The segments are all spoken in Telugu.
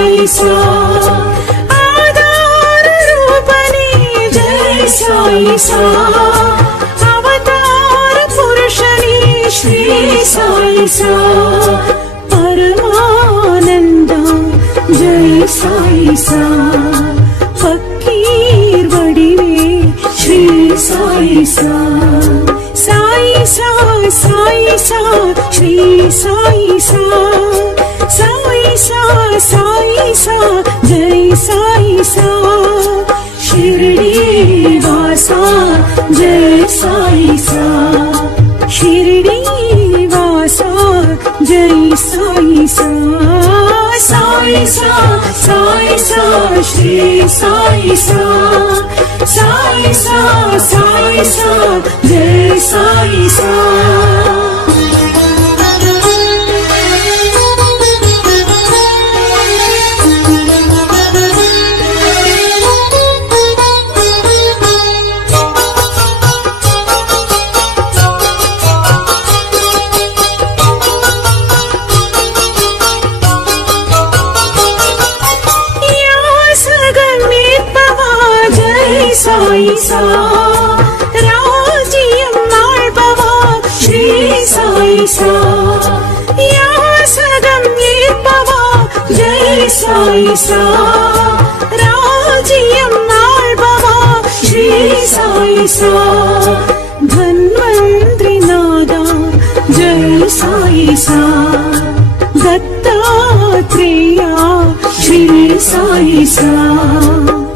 సాయి సా ఆధార రూపని జై సాయి సా అవతార పురుషని శ్రీ సాయి సా పరమానంద జై సాయి సా ఫకీర్ వడివే శ్రీ సాయి సా సాయి సా సాయి సా శ్రీ సాయి సా సాయి సా సాయి సా జై సాయి సా షిరిడి వాసా జై సాయి సా షిరిడి వాసా జై సాయి సా సాయి సా సాయి సా శ్రీ సాయి సా సాయి సా సాయి సా జై సాయి సా సాయి సా రాజ్యం ఆళ్పవా శ్రీ సాయి సా యాసగం ఏర్పవా జై సాయి సా రాజ్యం ఆళ్పవా శ్రీ సాయి సా ధన్వంత్రి నాదా జై సాయి సా దత్తాత్రేయ శ్రీ సాయి సా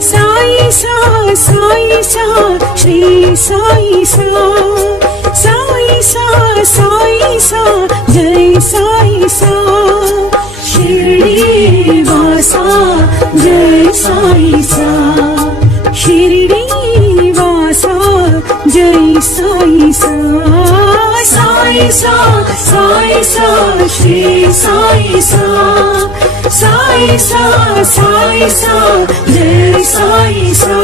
సాయి సా సాయి సా శ్రీ సాయి సా సాయి సా సాయి సా జై సాయి సా షిరిడి వాసా జై సాయి సా షిరిడి వాసా జై సాయి సా సాయి సా సాయి సా శ్రీ సాయి సా సాయి సా సాయి సా జై సాయి సా